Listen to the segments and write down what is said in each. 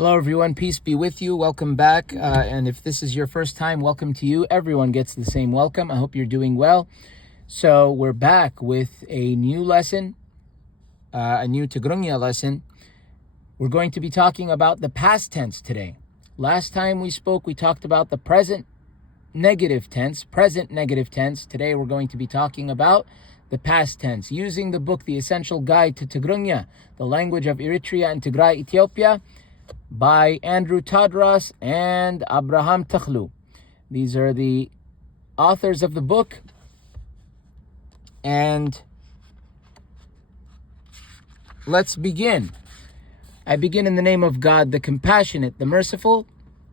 Hello everyone, peace be with you. Welcome back. And if this is your first time, welcome to you. Everyone gets the same welcome. I hope you're doing well. So we're back with a new lesson, a new Tigrigna lesson. We're going to be talking about the past tense today. Last time we spoke, we talked about the present negative tense. Today we're going to be talking about the past tense, using the book, The Essential Guide to Tigrigna, the language of Eritrea and Tigray, Ethiopia, by Andrew Tadros and Abraham Takhlu. These are the authors of the book. And let's begin. I begin in the name of God, the compassionate, the merciful.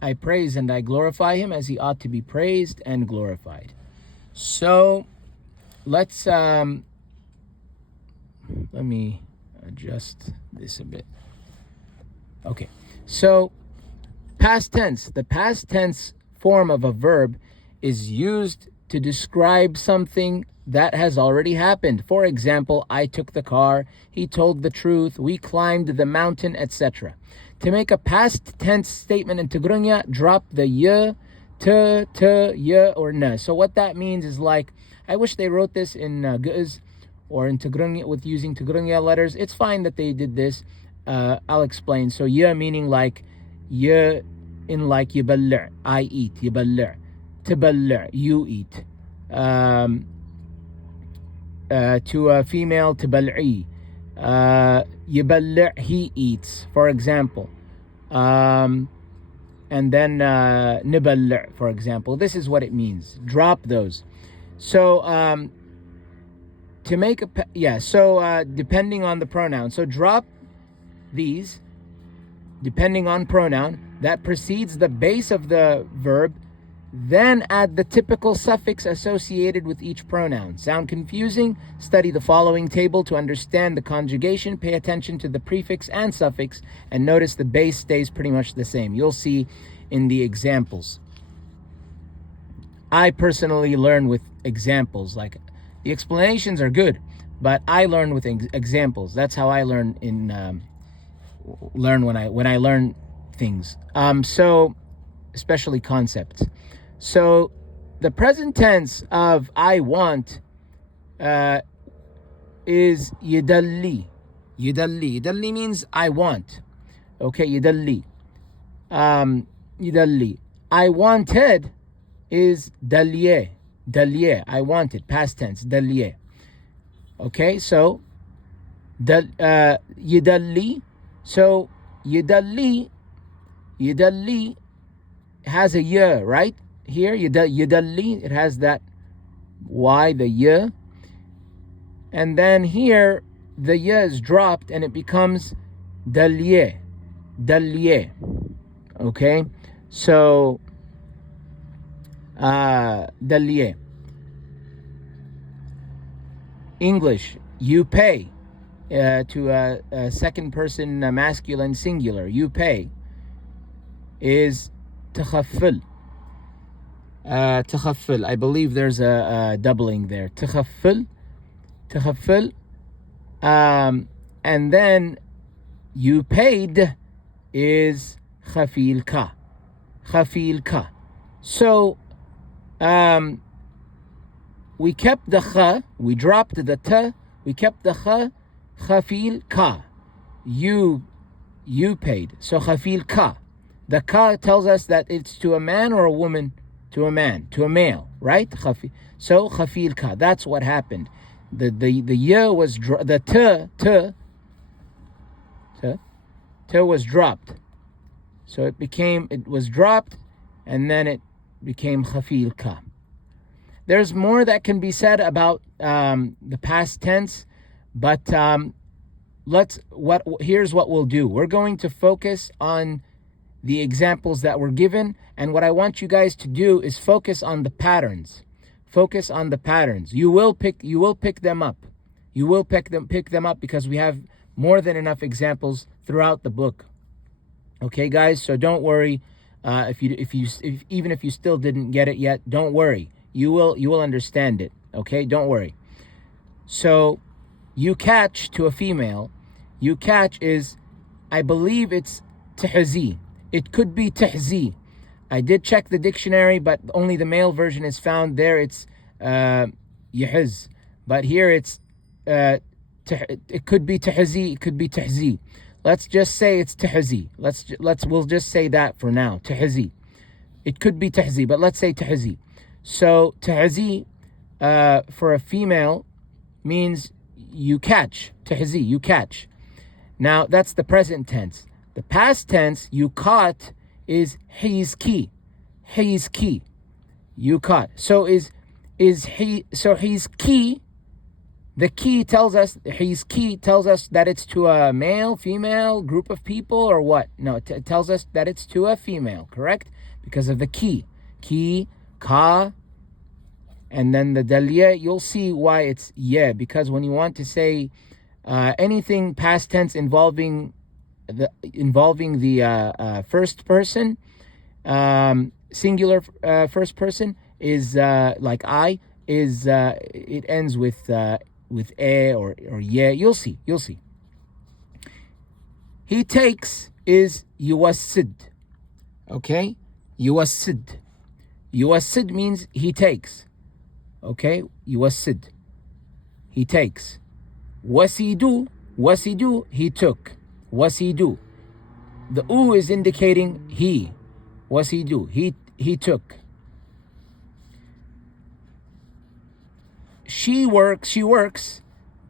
I praise and I glorify him as he ought to be praised and glorified. So let's let me adjust this a bit. Okay. So, past tense. The past tense form of a verb is used to describe something that has already happened. For example, I took the car, he told the truth, we climbed the mountain, etc. To make a past tense statement in Tigrigna, drop the y, t, y, or na. So what that means is like, I wish they wrote this in Ge'ez or in Tigrigna with using Tigrigna letters. It's fine that they did this. I'll explain. So ya meaning like ya in like يبلع, I eat, يبلع, تبلع, you eat. To a female, تبلعي, يبلع, he eats, for example. And then نبلع, for example. This is what it means. Drop those. So to make a depending on the pronoun. So drop these, depending on pronoun, that precedes the base of the verb, then add the typical suffix associated with each pronoun. Sound confusing? Study the following table to understand the conjugation. Pay attention to the prefix and suffix, and notice the base stays pretty much the same. You'll see in the examples. I personally learn with examples. Like, the explanations are good, but I learn with examples. That's how I learn when I learn things. So especially concepts. So the present tense of I want is يدلي. يدلي means I want. Okay, يدلي. يدلي. I wanted is دليه. دليه. I wanted, past tense, دليه. Okay, so يدلي. So يدلي has a y, right? Here, يدلي, it has that y, the y. And then here, the y is dropped and it becomes دليه. دليه. Okay? So, دليه. English, you pay. To a second person masculine singular, you pay, is تخفل. تخفل. I believe there's a doubling there. تخفل. And then you paid is خفيلك. So we kept the kha, we dropped the ta, we kept the kha. خفيل ka. You paid. So خفيل ka. The ka tells us that it's to a man or a woman, to a male, right? So خفيل ka. That's what happened. The y was the t was dropped. So it was dropped, and then it became خفيل ka. There's more that can be said about the past tense. But here's what we'll do. We're going to focus on the examples that were given, and what I want you guys to do is focus on the patterns. Focus on the patterns. You will pick them up. You will pick them up because we have more than enough examples throughout the book. Okay, guys. So don't worry. Even if you still didn't get it yet, don't worry. You will understand it. Okay, don't worry. So, you catch to a female. You catch is, I believe it's تحزي. It could be تحزي. I did check the dictionary, but only the male version is found. There it's يحز. But here it's it could be تحزي, it could be تحزي. Let's just say it's تحزي. We'll just say that for now. تحزي. It could be تحزي, but let's say تحزي. So تحزي for a female means you catch. تحزي, you catch. Now that's the present tense. The past tense, you caught, is he's key. He's key. You caught. So he's key. The key tells us, he's key tells us that it's to a male, female, group of people, or what? No, it tells us that it's to a female, correct? Because of the key. Key, ka, and then the dalya, you'll see why it's yeah, because when you want to say anything past tense involving the first person, singular first person is like I is it ends with a or yeah. You'll see. He takes is yuwassid. Okay, yuwassid. Yuwassid means he takes. Okay, yuwassid. He takes. Wasidu, he took. Wasidu. The u is indicating he. Wasidu, he took. She works,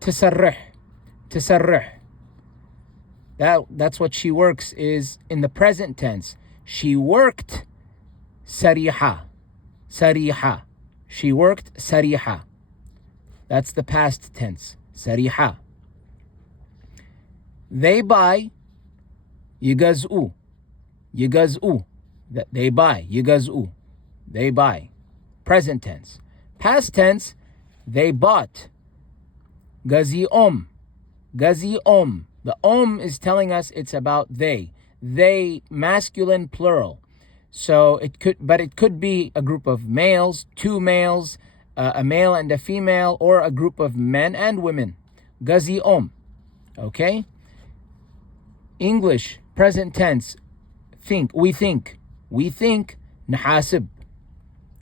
تسرح. That's what she works is in the present tense. She worked سريحة. She worked سريحة. That's the past tense. سريحة. They buy يجزؤوا. They buy يجزؤوا. They buy. Present tense. Past tense, they bought. غزيهم. The is telling us it's about they. They, masculine plural. So it could be a group of males, two males, a male and a female, or a group of men and women. غزيهم. Okay? English, present tense, we think. نحاسب.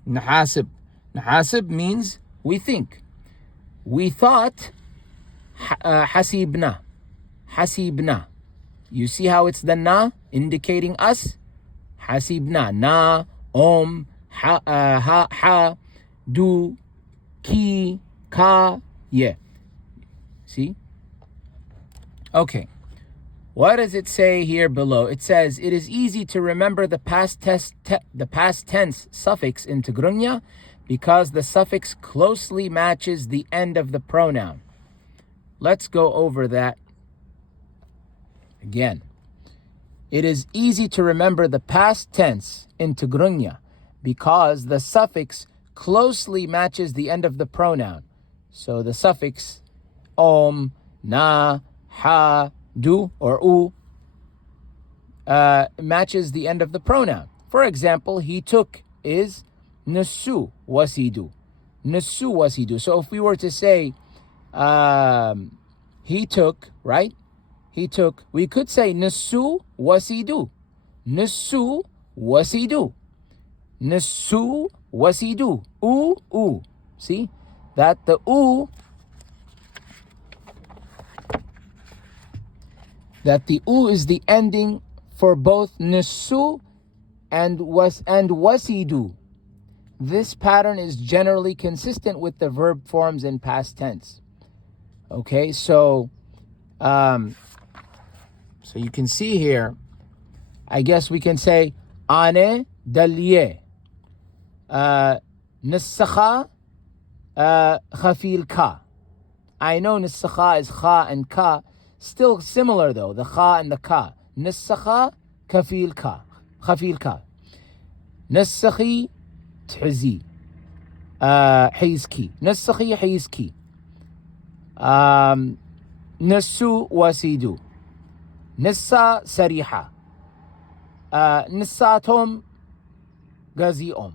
نحاسب means we think. We thought حسيبنا. You see how it's the na indicating us? حسيبنا. Na, ha, do, ki, ka, yeah. See? Okay. What does it say here below? It says, it is easy to remember the past tense suffix in Tigrigna because the suffix closely matches the end of the pronoun. Let's go over that again. It is easy to remember the past tense in Tigrigna because the suffix closely matches the end of the pronoun. So the suffix na, ha, do, or u matches the end of the pronoun. For example, he took is nasu wasidu. So if we were to say he took, right? We could say nasu wasidu. U. See? That the u is the ending for both nasu and wasidu. This pattern is generally consistent with the verb forms in past tense. Okay, so you can see here, I guess we can say ane dalye, nisakha khafil ka. I know nisakha is kha and ka. Still similar though, the kha and the ka. Nisakha khafil ka. Nisakhi تحزي حيزكي. نسخي حيزكي. نسو وسيدو. نسا سريحة. نساتهم غزيهم.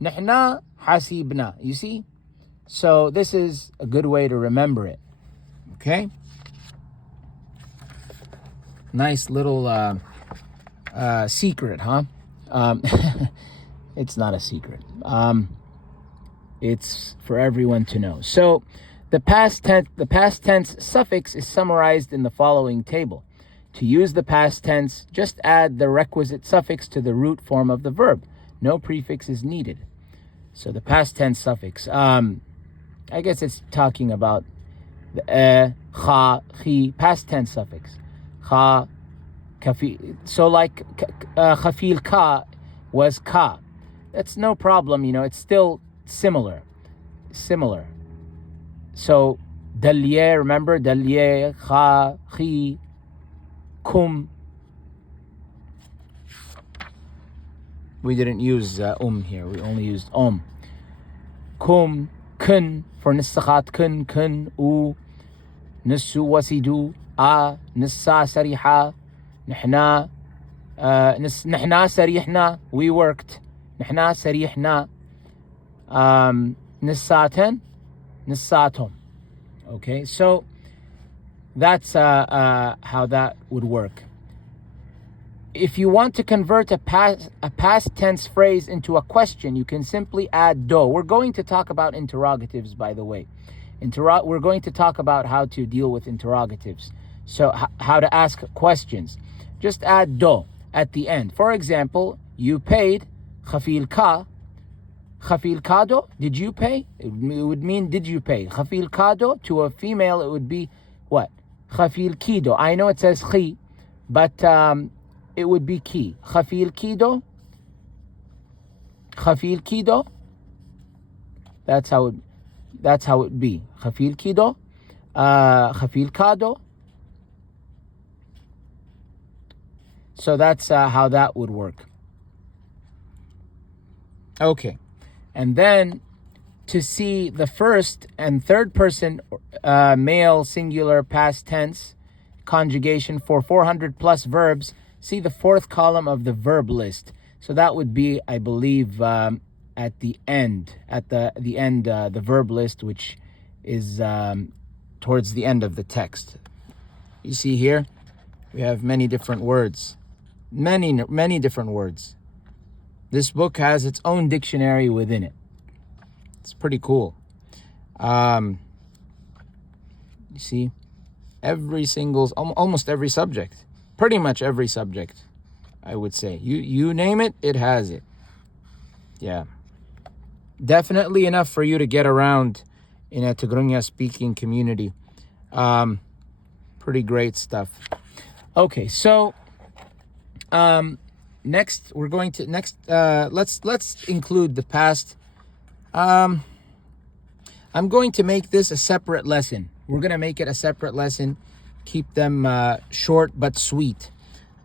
نحنا حسيبنا. You see? So this is a good way to remember it. Okay? Nice little secret, huh? Um, it's not a secret. It's for everyone to know. So the past tense suffix is summarized in the following table. To use the past tense, just add the requisite suffix to the root form of the verb. No prefix is needed. So the past tense suffix, I guess it's talking about the kha, khi, past tense suffix. Kha, kafi. So like khafil ka was ka. That's no problem, it's still similar. So dalye, remember dalye, kha, khi, kum. We didn't use here. We only used kum, kun for nisakhat, kun, u, nissu wasidu, a, nissa sariha, nihna, nihna sarihna, we worked, nihna sarihna, nissatan, nissatum. Okay, so that's how that would work. If you want to convert a past tense phrase into a question, you can simply add do. We're going to talk about interrogatives, by the way. We're going to talk about how to deal with interrogatives. So how to ask questions. Just add do at the end. For example, you paid khafil ka. Khafil kado, did you pay? It would mean did you pay? Khafil kado, to a female it would be what? Khafil kido. I know it says khi, but it would be ki. Khafil kido. Khafil kido. That's how it would be. Khafil kido. Khafil kado. So that's how that would work. Okay. And then to see the first and third person male singular past tense conjugation for 400 plus verbs, see the fourth column of the verb list. So that would be, I believe, at the end, the verb list, which is towards the end of the text. You see here, we have many different words, many different words. This book has its own dictionary within it. It's pretty cool. You see, almost every subject, pretty much every subject, I would say. You name it, it has it. Yeah. Definitely enough for you to get around in a Tigrigna speaking community. Pretty great stuff. Okay, so let's include the past. I'm going to make this a separate lesson. We're going to make it a separate lesson. Keep them short but sweet.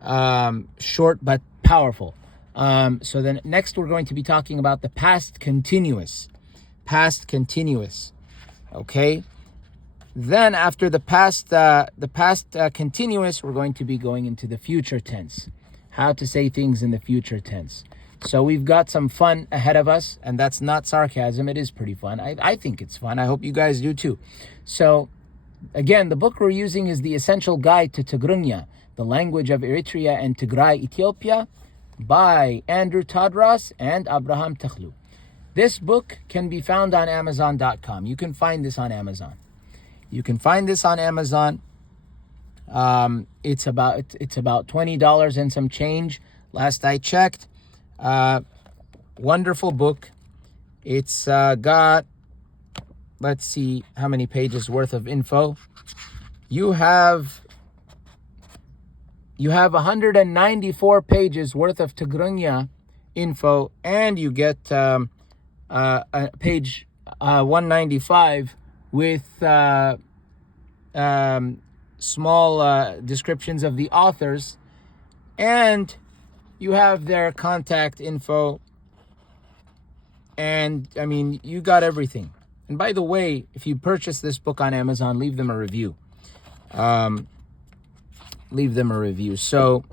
Short but powerful. So then next we're going to be talking about the past continuous. Past continuous. Okay? Then after the past continuous, we're going to be going into the future tense. How to say things in the future tense. So we've got some fun ahead of us, and that's not sarcasm. It is pretty fun. I think it's fun. I hope you guys do too. So again, the book we're using is The Essential Guide to Tigrigna, the language of Eritrea and Tigray, Ethiopia, by Andrew Tadros and Abraham Takhlu. This book can be found on Amazon.com. You can find this on Amazon. It's about $20 and some change last I checked. Wonderful book. It's got, let's see how many pages worth of info. You have 194 pages worth of Tigrigna info, and you get page 195 with small descriptions of the authors, and you have their contact info, and I mean, you got everything. And by the way, if you purchase this book on Amazon, leave them a review. So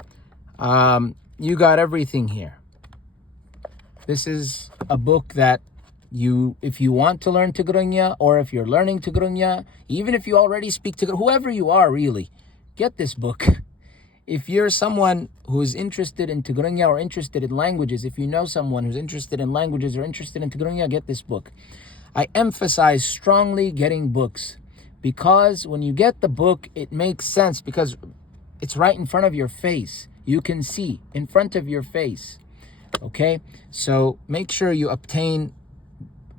you got everything here. This is a book that if you want to learn Tigrigna, or if you're learning Tigrigna, even if you already speak Tigrigna, whoever you are really, get this book. if you're someone who's interested in Tigrigna or interested in languages, if you know someone who's interested in languages or interested in Tigrigna, get this book. I emphasize strongly getting books, because when you get the book, it makes sense, because it's right in front of your face. You can see in front of your face. Okay? So make sure you obtain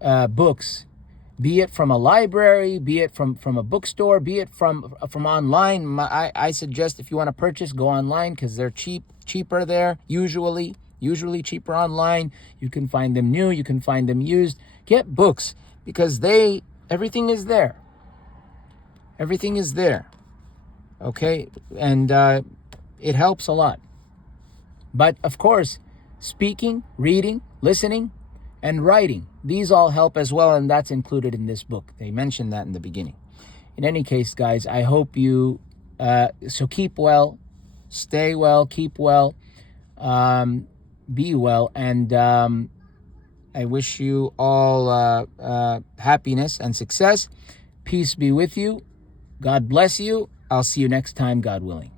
books, be it from a library, be it from a bookstore, be it from online. I suggest, if you want to purchase, go online, because they're cheaper there, usually cheaper online. You can find them new, you can find them used. Get books, because everything is there. Everything is there. Okay? And it helps a lot. But of course, speaking, reading, listening, and writing, these all help as well, and that's included in this book. They mentioned that in the beginning. In any case, guys, I hope you, so keep well, stay well, keep well, be well, and I wish you all happiness and success. Peace be with you. God bless you. I'll see you next time, God willing.